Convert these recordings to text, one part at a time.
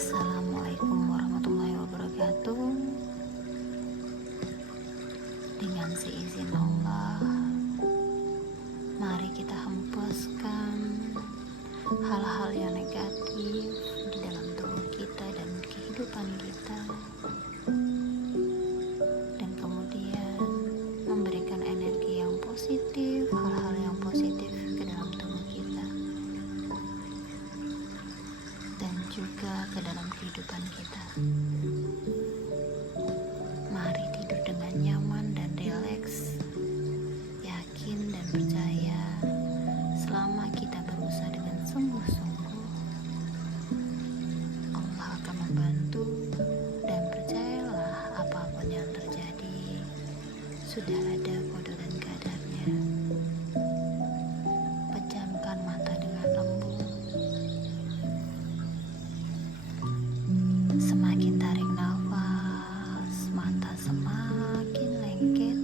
Assalamualaikum warahmatullahi wabarakatuh. Dengan seizin Allah, mari kita hempaskan hal-hal yang negatif di dalam tubuh kita dan kehidupan kita, dan kemudian memberikan energi yang positif, hal-hal yang positif ke dalam tubuh kita dan juga ke dalam kehidupan kita. Mari tidur dengan nyaman dan rileks, yakin dan percaya selama kita berusaha dengan sungguh-sungguh, Allah akan membantu. Dan percayalah, apapun yang terjadi sudah ada kode dan kadarnya. Pejamkan mata dengan lembut. Semakin tarik nafas, mata semakin lengket.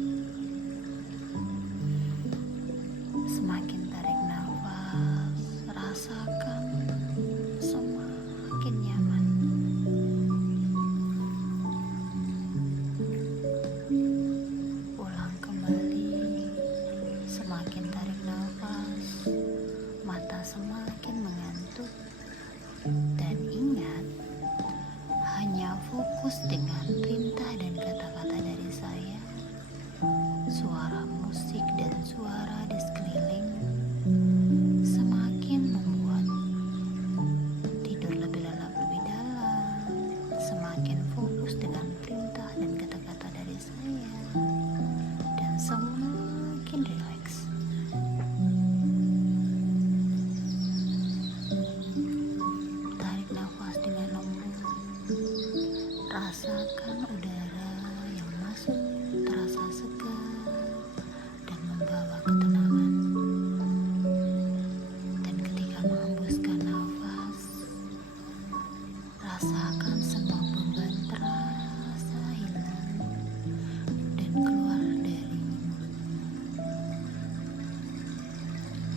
Semakin tarik nafas, rasakan semakin nyaman. Ulang kembali, semakin tarik nafas, mata semakin mengantuk. Dan ingat, hanya fokus dengan perintah dan kata-kata dari saya. Suara musik dan suara di sekeliling semakin membuat tidur lebih lelap, lebih dalam. Semakin fokus dengan perintah dan kata-kata dari saya, dan semakin rileks. Tarik nafas dengan lembut. Rasakan udara yang masuk terasa segar dan membawa ketenangan. Dan ketika menghembuskan nafas, rasakan semua beban terasa hilang dan keluar dari mulut.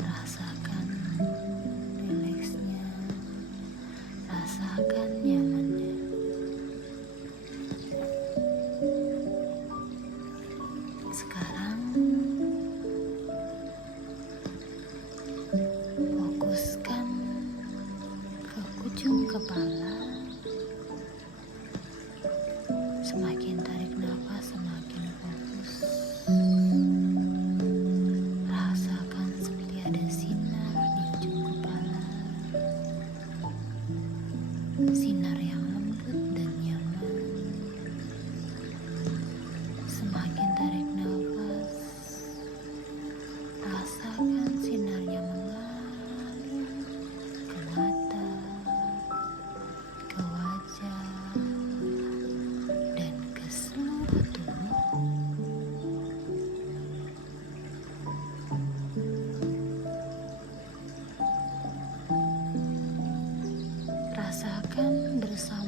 Rasakan rileksnya, rasakan nyamannya. Sekarang fokuskan ke ujung kepala. Semakin tarik nafas, semakin fokus. Rasakan seperti ada sinar di ujung kepala. Sinar yang lembut dan nyaman. Semakin tarik nafas, rasakan sinarnya mengalir ke mata, ke wajah, dan ke seluruh tubuh. Rasakan bersama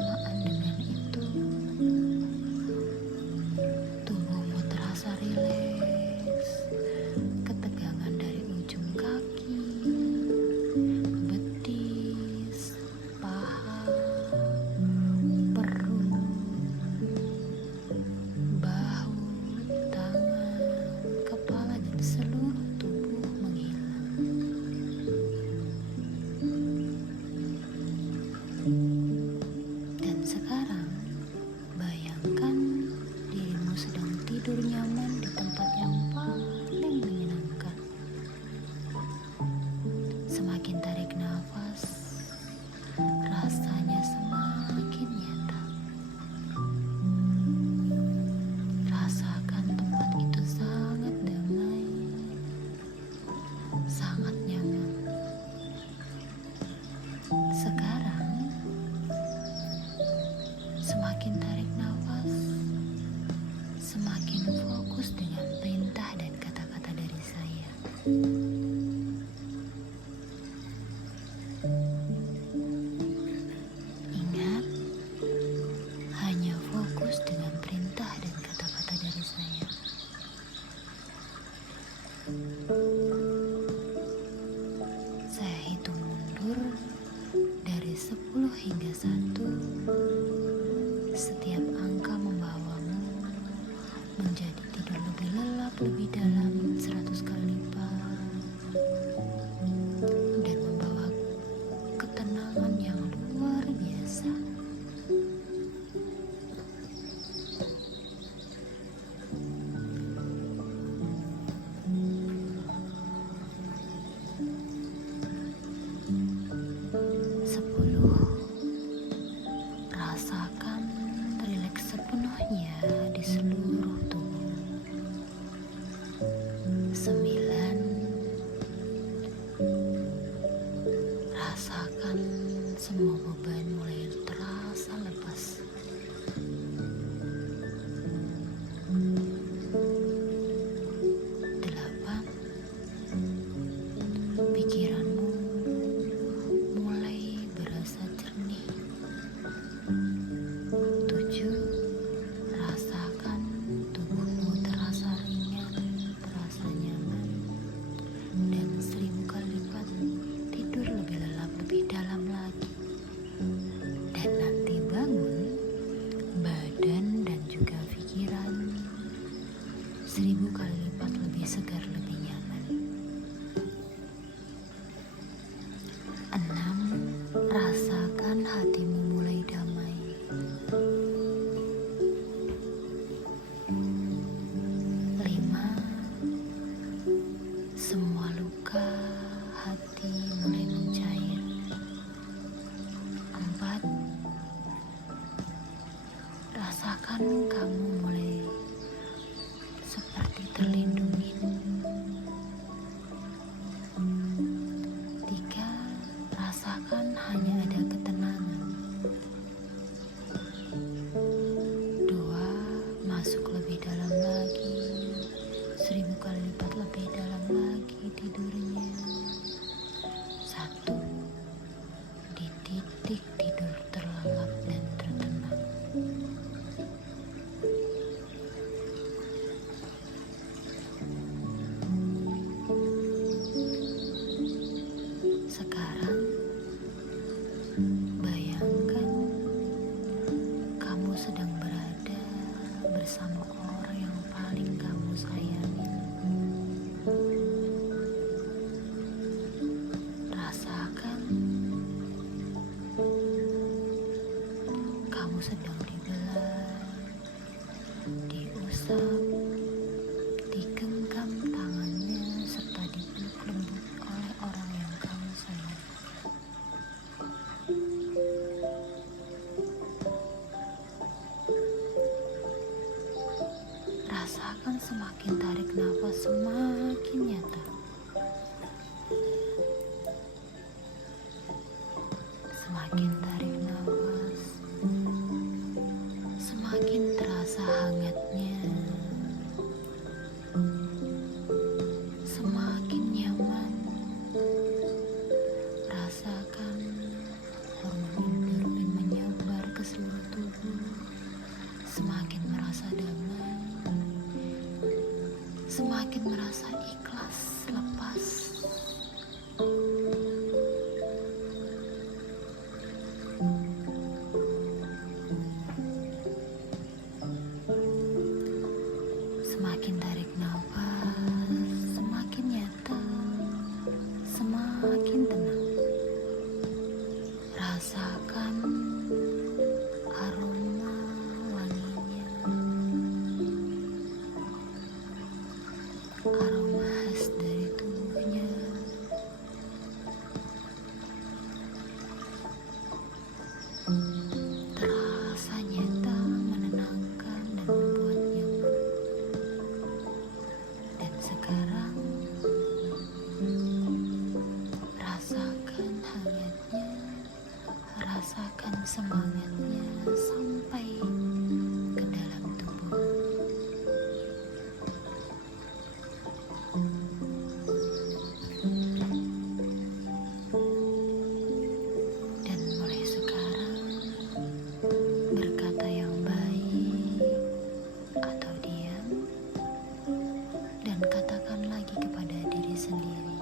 dari 10 hingga 1, setiap angka membawamu menjadi tidur lebih lelap, lebih dalam 100 kali lipat, dan membawa ketenangan yang luar biasa. Rasakan rileks sepenuhnya di seluruh tubuh. 9. Rasakan semua beban mulai terasa lepas. 8. Pikiranmu mulai berasa jernih. 7. Rasakan tubuhmu terasa ringan, terasa nyaman, dan 1000 kali lipat tidur lebih lelap, lebih dalam lagi. Dan nanti bangun, badan dan juga pikiran 1000 kali lipat lebih segar, lebih nyaman. 6. Rasakan hatimu mulai damai. 5. Semua luka hati mulai mencair. 4. Rasakan kamu mulai seperti terlindungi. 3. Rasakan hanya ada ketenangan. 2. Masuk lebih dalam lagi, 1000 kali lipat lebih dalam lagi tidurnya. 1. Di titik tidur terlelap dan tertenang. Sekarang bayangkan kamu sedang berada bersama orang yang paling kamu sayangi. Rasakan kamu sedang dibelai, diusap, digenggam tangannya, serta dipeluk lembut oleh orang yang kamu sayangi. Rasakan semakin tarik nafas semakin nyata. Semakin tarik nafas, semakin terasa hangatnya. Semakin nyaman. Rasakan hormon endorfin menyebar ke seluruh tubuh. Semakin merasa damai, semakin merasa ikhlas, lepas. Semakin tarik nafas, semakin nyata, semakin tenang. Rasakan aroma wanginya, aroma khas dari tubuhnya. Terasa nyata, menenangkan, dan membuat nyaman. Dan sekarang rasakan hangatnya, rasakan semangatnya sampai ke dalam tubuh. Dan mulai sekarang berkata yang baik atau diam, dan katakan lagi kepada diri sendiri,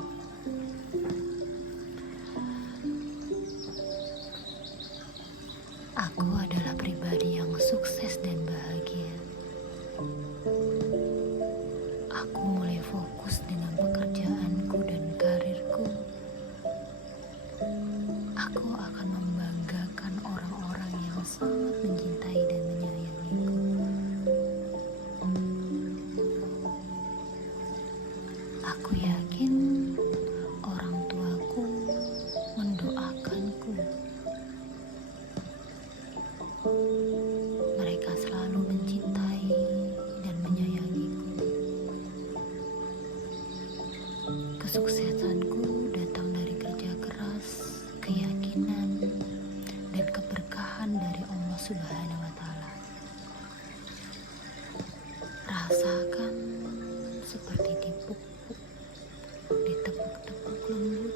Aku adalah pribadi yang sukses dan bahagia. Aku mulai fokus dengan pekerjaanku dan karirku. Aku akan membanggakan orang-orang yang sangat mencintai dan menyayangiku. Aku yakin orang tuaku mendoakanku. Mereka selalu mencintai dan menyayangiku. Kesuksesanku datang dari kerja keras, keyakinan, dan keberkahan dari Allah Subhanahu wa Ta'ala. Rasakan seperti ditepuk-tepuk lembut.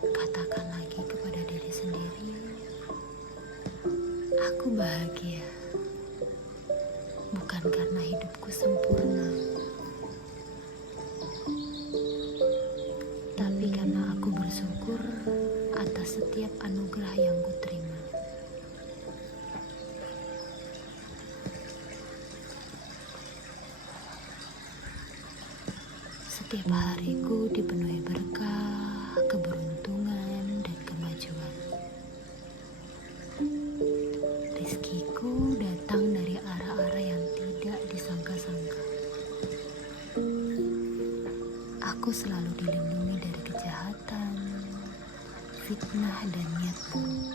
Katakan lagi kepada diri sendiri, aku bahagia. Bukan karena hidupku sempurna, tapi karena aku bersyukur atas setiap anugerah yang kuterima. Setiap hariku dipenuhi berkah, keberuntungan, dan kemajuan. Rizkiku datang dari arah-arah yang tidak disangka-sangka. Aku selalu dilindungi dari kejahatan, fitnah, dan niat buruk.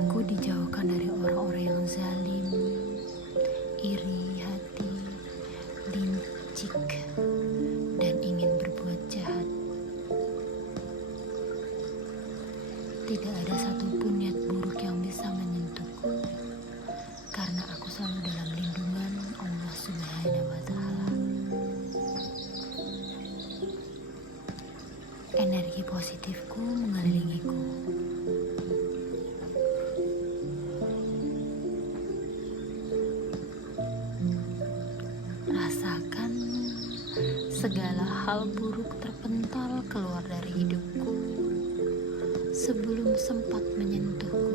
Aku dijauhkan dari orang-orang yang zalim, iri hati, licik, dan ingin berbuat jahat. Tidak ada satupun niat buruk yang bisa menyentuhku, karena aku selalu dalam lindungan Allah Subhanahu wa Ta'ala. Energi positifku mengelilingiku. Rasakan segala hal buruk terpental keluar dari hidupku sebelum sempat menyentuhku.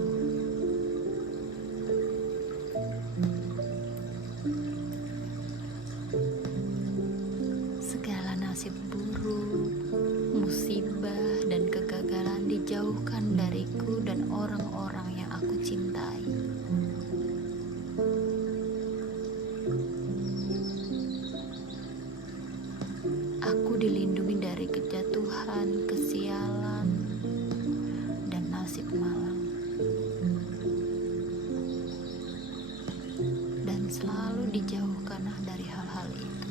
Segala nasib buruk, musibah, dan kegagalan dijauhkan dariku dan orang-orang yang aku cintai. Aku dilindungi dari kejatuhan, kesialan, dan nasib malang. Dan selalu dijauhkan dari hal-hal itu.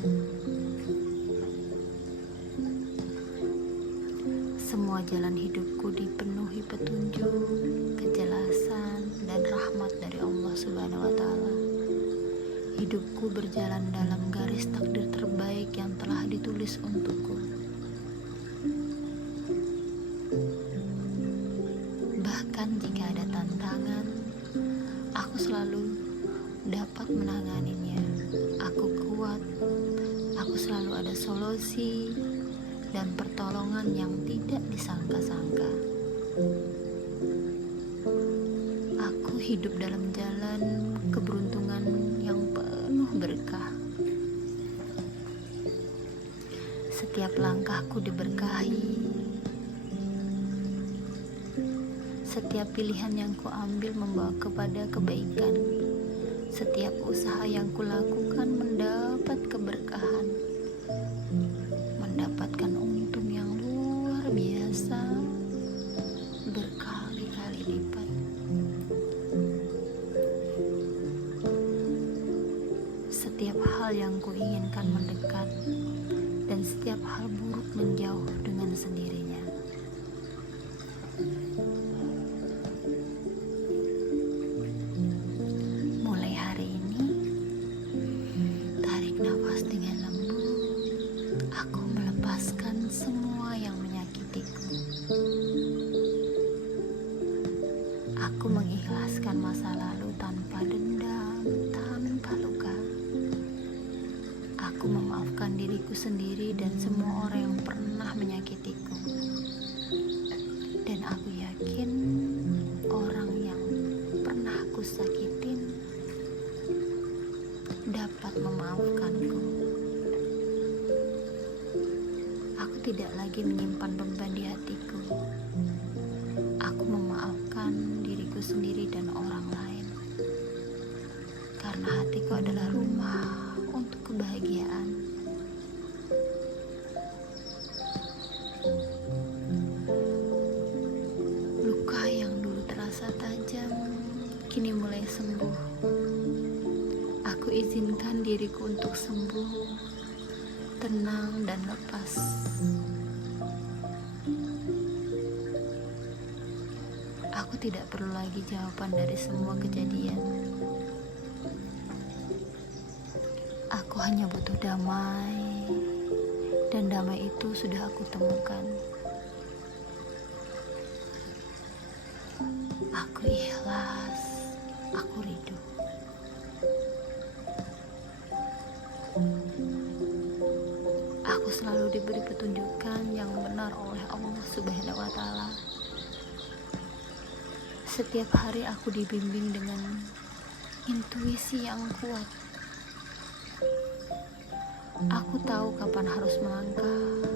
Semua jalan hidupku dipenuhi petunjuk, kejelasan, dan rahmat dari Allah Subhanahu wa Ta'ala. Hidupku berjalan dalam garis takdir terbaik yang telah ditulis untukku. Bahkan jika ada tantangan, aku selalu dapat menanganinya. Aku kuat, aku selalu ada solusi dan pertolongan yang tidak disangka-sangka. Aku hidup dalam jalan keberuntungan yang penuh berkah. Setiap langkahku diberkahi. Setiap pilihan yang kuambil membawa kepada kebaikan. Setiap usaha yang kulakukan mendapat keberkahan, mendapatkan untung yang luar biasa berkali-kali lipat. Setiap hal yang kuinginkan mendekat, dan setiap hal buruk menjauh dengan sendirinya. Mulai hari ini, tarik nafas dengan lembut. Aku melepaskan semua yang menyakitiku. Aku mengikhlaskan masa lalu tanpa dendam, tanpa luka. diriku sendiri dan semua orang yang pernah menyakitiku. Dan aku yakin orang yang pernah aku sakitin dapat memaafkanku. Aku tidak lagi menyimpan beban di hatiku. Aku memaafkan diriku sendiri dan orang lain. Karena hatiku adalah rumah untuk kebahagiaan. Luka yang dulu terasa tajam kini mulai sembuh. Aku izinkan diriku untuk sembuh, tenang dan lepas. Aku tidak perlu lagi jawaban dari semua kejadian. Aku hanya butuh damai, dan damai itu sudah aku temukan. Aku ikhlas, aku ridho. Aku selalu diberi petunjukan yang benar oleh Allah Subhanahu wa Ta'ala. Setiap hari aku dibimbing dengan intuisi yang kuat. Aku tahu kapan harus melangkah,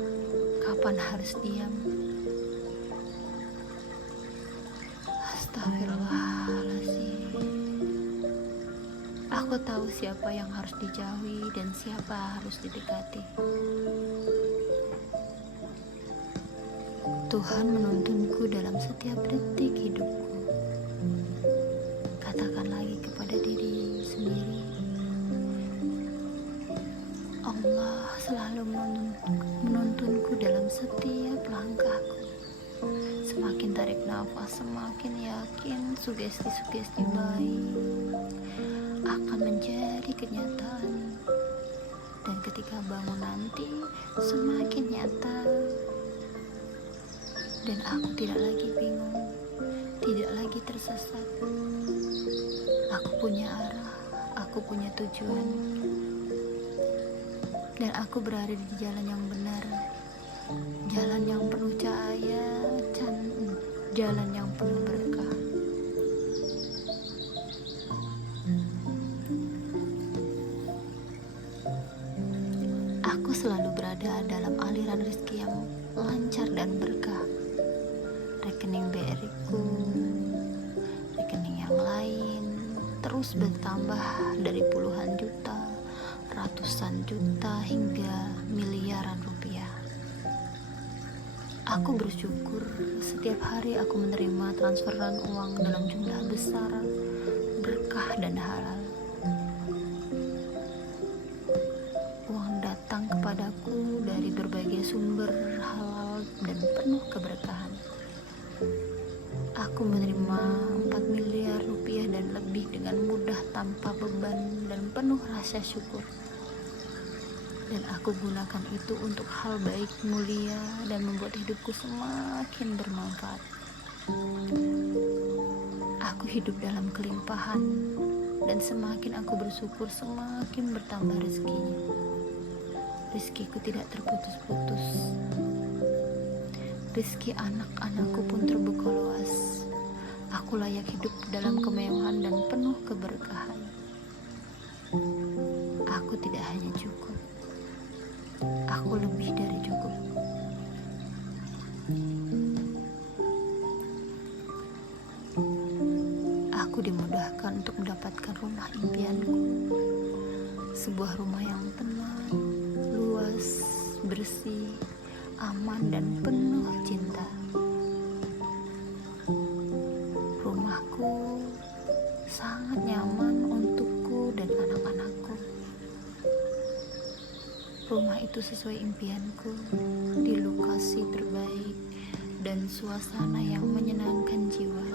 kapan harus diam. Astagfirullahaladzim. Aku tahu siapa yang harus dijauhi dan siapa harus didekati. Tuhan menuntunku dalam setiap detik hidupku. Katakan lagi kepada diri sendiri, Allah selalu menuntunku dalam setiap langkahku. Semakin tarik nafas, semakin yakin sugesti-sugesti baik akan menjadi kenyataan. Dan ketika bangun nanti semakin nyata. Dan aku tidak lagi bingung, tidak lagi tersesat. Aku punya arah, aku punya tujuan. Dan aku berada di jalan yang benar, jalan yang penuh cahaya, jalan yang penuh berkah. Aku selalu berada dalam aliran rezeki yang lancar dan berkah. Rekening BRI-ku, rekening yang lain terus bertambah dari puluhan juta, ratusan juta hingga miliaran rupiah. Aku bersyukur setiap hari aku menerima transferan uang dalam jumlah besar, berkah dan halal. Uang datang kepadaku dari berbagai sumber halal dan penuh keberkahan. Aku menerima 4 miliar rupiah dan lebih dengan mudah tanpa beban dan penuh rasa syukur. Dan aku gunakan itu untuk hal baik mulia dan membuat hidupku semakin bermanfaat. Aku hidup dalam kelimpahan dan semakin aku bersyukur semakin bertambah rezekinya. Rezekiku tidak terputus-putus. Rezeki anak-anakku pun terbuka luas. Aku layak hidup dalam kemewahan dan penuh keberkahan. Aku tidak hanya cukup, aku lebih dari cukup. Aku dimudahkan untuk mendapatkan rumah impianku. Sebuah rumah yang tenang, luas, bersih, aman dan penuh cinta. Rumahku sangat nyaman untukku dan anak-anakku. Rumah itu sesuai impianku, di lokasi terbaik dan suasana yang menyenangkan jiwa.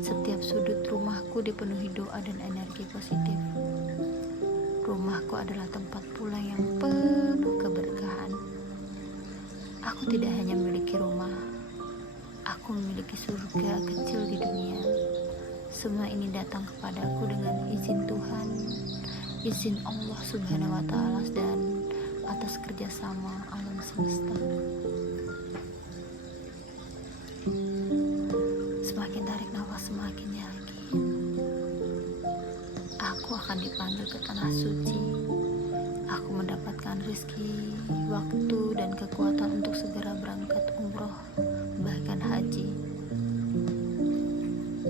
Setiap sudut rumahku dipenuhi doa dan energi positif. Rumahku adalah tempat pulang yang penuh keberkahan. Aku tidak hanya memiliki rumah, aku memiliki surga kecil di dunia. Semua ini datang kepadaku dengan izin Tuhan izin Allah Subhanahu wa Ta'ala dan atas kerjasama alam semesta. Semakin tarik nafas, semakin yakin aku akan dipanggil ke tanah suci. Aku mendapatkan rezeki, waktu, dan kekuatan untuk segera berangkat umroh, bahkan haji.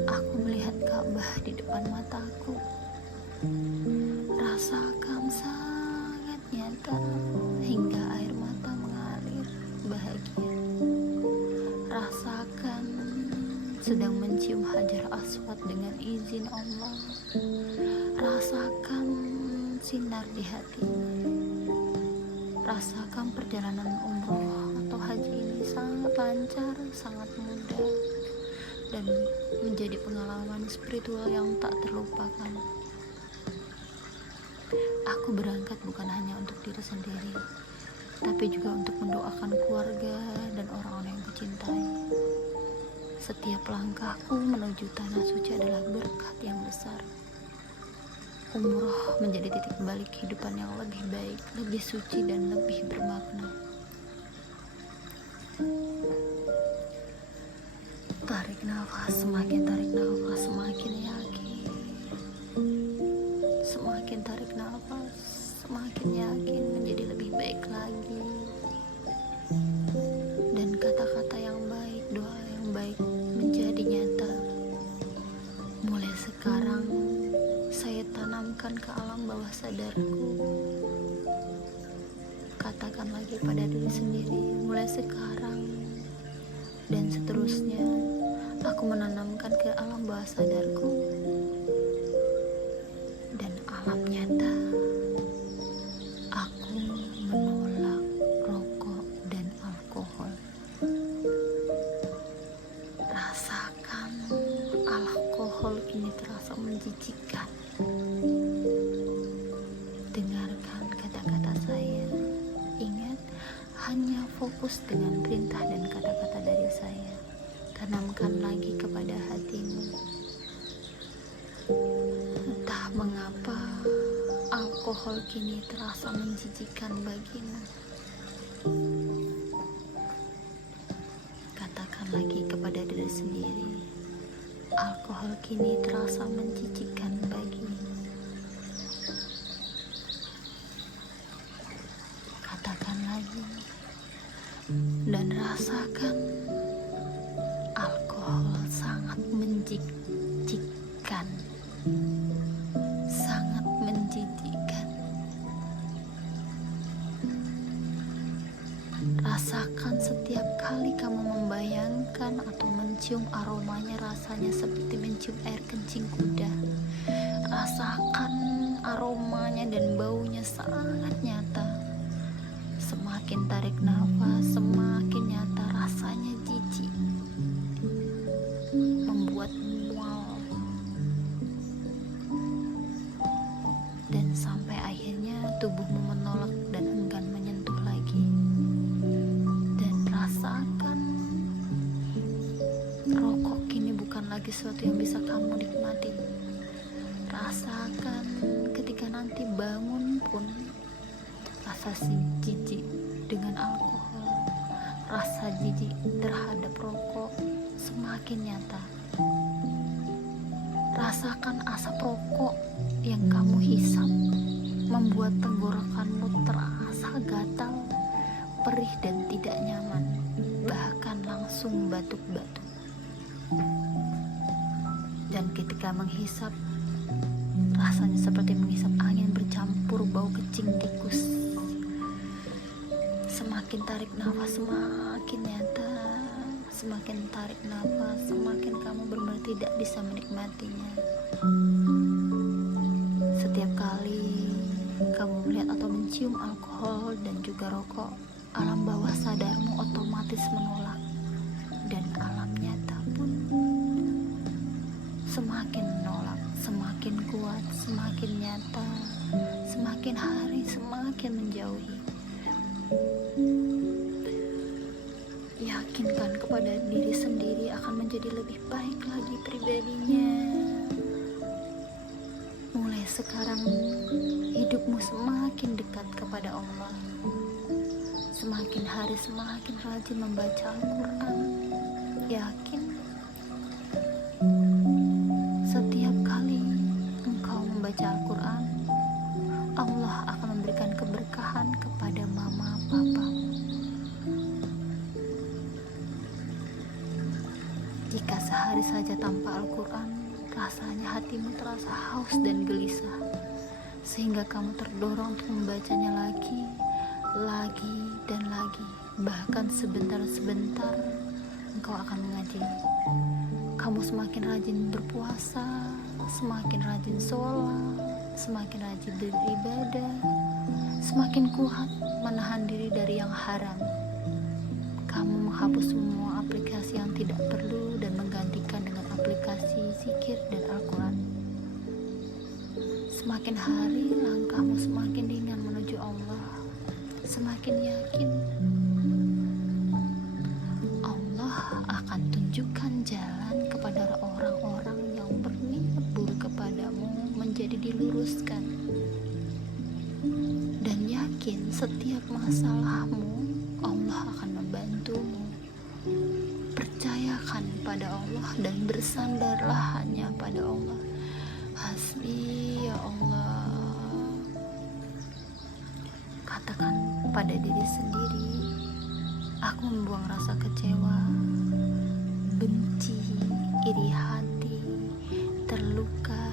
Aku melihat Ka'bah di depan mataku. Rasakan sangat nyata hingga air mata mengalir bahagia. Rasakan sedang mencium Hajar Aswad dengan izin Allah. Rasakan sinar di hati. Rasakan perjalanan umroh atau haji ini sangat lancar, sangat mudah, dan menjadi pengalaman spiritual yang tak terlupakan. Aku berangkat bukan hanya untuk diri sendiri, tapi juga untuk mendoakan keluarga dan orang-orang yang kucintai. Setiap langkahku menuju tanah suci adalah berkat yang besar. Umroh menjadi titik balik kehidupan yang lebih baik, lebih suci, dan lebih bermakna. Tarik nafas, semakin tarik nafas, semakin yakin. Semakin tarik nafas, semakin yakin menjadi lebih baik lagi. Dan kata-kata yang baik, doa yang baik menjadi nyata. Mulai sekarang saya tanamkan ke alam bawah sadarku. Katakan lagi pada diri sendiri, mulai sekarang dan seterusnya aku menanamkan ke alam bawah sadarku dan alam nyata. Aku menolak rokok dan alkohol. Rasakan alkohol kini terasa menjijikkan. Dengarkan kata-kata saya. Ingat, hanya fokus dengan perintah dan kata-kata dari saya. Tanamkan lagi kepada hatimu. Entah mengapa alkohol kini terasa menjijikkan bagimu. Katakan lagi kepada diri sendiri, alkohol kini terasa menjijikkan bagimu. Katakan lagi dan rasakan alkohol sangat menjijikkan, sangat menjijikkan. Rasakan setiap kali kamu membayangkan atau mencium aromanya, rasanya seperti mencium air kencing kuda. Rasakan aromanya dan baunya sangat nyata. Semakin tarik nafas, semakin nyata rasanya jijik, membuat mual, dan sampai akhirnya tubuhmu menolak dan enggan menyentuh lagi. Dan rasakan rokok kini bukan lagi sesuatu yang bisa kamu nikmati. Rasakan ketika nanti bangun pun rasa jijik dengan alkohol, rasa jijik terhadap rokok semakin nyata. Rasakan asap rokok yang kamu hisap membuat tenggorokanmu terasa gatal, perih, dan tidak nyaman, bahkan langsung batuk-batuk. Dan ketika menghisap, rasanya seperti menghisap angin bercampur bau kencing tikus. Semakin tarik nafas, semakin nyata. Semakin tarik nafas, semakin kamu benar-benar tidak bisa menikmatinya. Setiap kali kamu melihat atau mencium alkohol dan juga rokok, alam bawah sadarmu otomatis menolak. Dan alam nyata pun semakin menolak, semakin kuat, semakin nyata, semakin hari semakin menjauhi. Yakinkan kepada diri sendiri akan menjadi lebih baik lagi pribadinya. Mulai sekarang hidupmu semakin dekat kepada Allah. Semakin hari semakin rajin membaca Al-Quran. Yakin setiap kali engkau membaca Al-Quran, Allah akan memberikan keberkahan kepada mama papamu. Jika sehari saja tanpa Al-Quran, rasanya hatimu terasa haus dan gelisah, sehingga kamu terdorong untuk membacanya lagi, dan lagi. Bahkan sebentar-sebentar engkau akan mengaji. Kamu semakin rajin berpuasa, semakin rajin sholat, semakin rajin beribadah, semakin kuat menahan diri dari yang haram. Kamu menghapus semua aplikasi yang tidak perlu dan menggantikan dengan aplikasi zikir dan Al-Quran. Semakin hari langkahmu semakin ringan menuju Allah. Semakin yakin Allah akan tunjukkan jalan kepada orang-orang yang berniat buruk kepadamu menjadi diluruskan. Dan yakin setiap masalahmu Allah akan membantumu. Percayakan pada Allah dan bersandarlah hanya pada Allah. Hasbi ya Allah. Katakan pada diri sendiri, aku membuang rasa kecewa, benci, iri hati, terluka,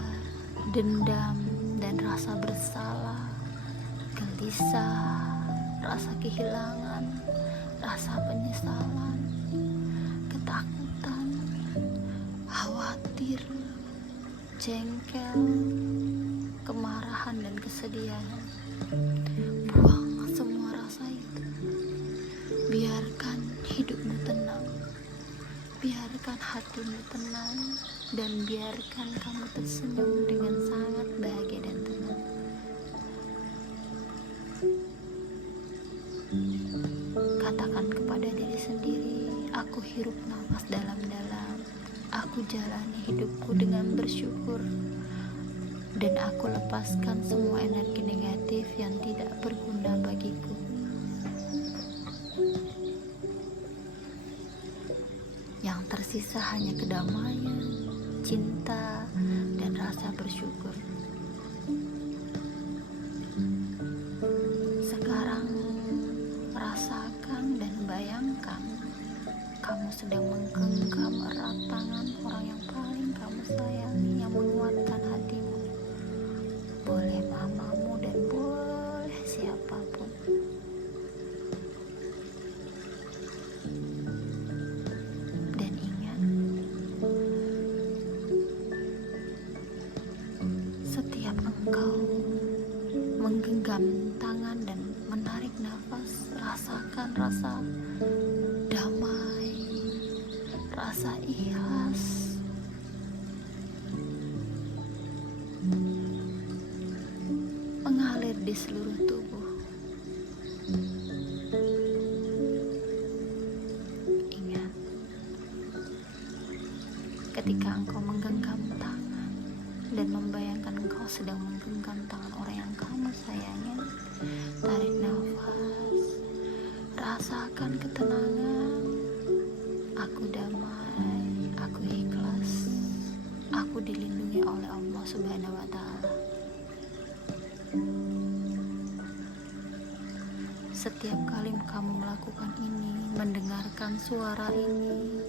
dendam, dan rasa bersalah, gelisah, rasa kehilangan, rasa penyesalan, ketakutan, khawatir, jengkel, kemarahan, dan kesedihan. Buang semua rasa itu. Biarkan hidupmu tenang, biarkan hatimu tenang, dan biarkan kamu tersenyum dengan sangat bahagia dan tenang. Katakan kepada diri sendiri, aku hirup nafas dalam-dalam, aku jalani hidupku dengan bersyukur, dan aku lepaskan semua energi negatif yang tidak berguna bagiku. Yang tersisa hanya kedamaian, cinta, dan rasa bersyukur. Sekarang rasakan dan bayangkan kamu sedang menggenggam erat tangan orang yang paling kamu sayangi, yang menguatkan hatimu. Boleh mamamu dan boleh siapapun. Dan ingat, setiap engkau menggenggam tangan dan menarik nafas, rasakan rasa damai, rasa ikhlas, mengalir di seluruh tubuh. Ingat, ketika engkau menggenggam tangan dan membayangkan engkau sedang menggenggam tangan orang yang kamu sayangi, tarik nafas, rasakan ketenangan. Aku damai, aku ikhlas, aku dilindungi oleh Allah Subhanahu wa Ta'ala. Setiap kali kamu melakukan ini, mendengarkan suara ini,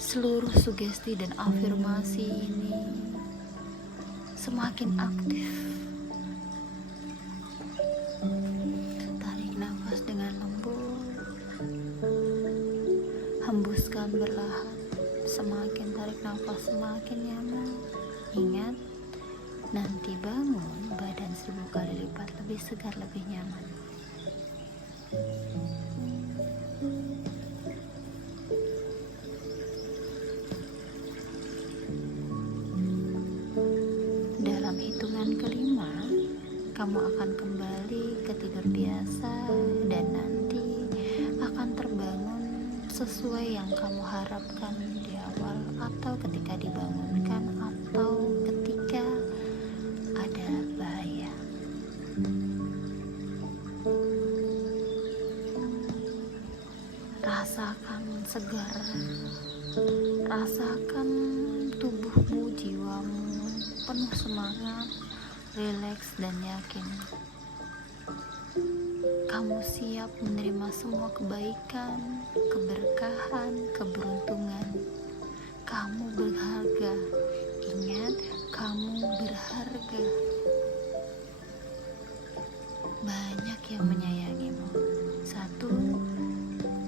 seluruh sugesti dan afirmasi ini semakin aktif. Tarik nafas dengan lembut, hembuskan berlahan. Semakin tarik nafas semakin nyaman. Ingat, nanti bangun badan 1000 kali lipat lebih segar, lebih nyaman. Dalam hitungan kelima, kamu akan kembali ke tidur biasa dan nanti akan terbangun sesuai yang kamu harapkan di awal, atau ketika dibangunkan, atau ketika segar. Rasakan tubuhmu, jiwamu penuh semangat, rileks dan yakin. Kamu siap menerima semua kebaikan, keberkahan, keberuntungan. Kamu berharga. Ingat, kamu berharga. Banyak yang menyayangimu. 1.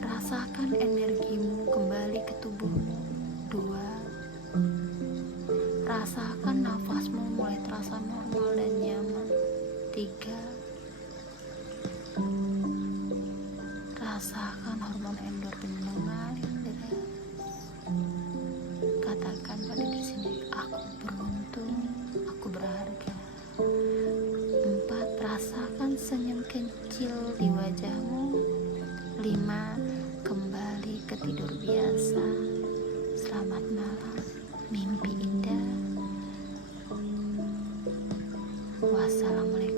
Rasakan energimu kembali ke tubuhmu. 2. Rasakan nafasmu mulai terasa normal dan nyaman. 3. Rasakan hormon endorfin mengalir deras. Katakan pada diri sendiri, aku beruntung, aku berharga. 4. Rasakan senyum kecil di wajahmu. 5. Kembali ke tidur biasa. Selamat malam, mimpi indah. Wassalamualaikum.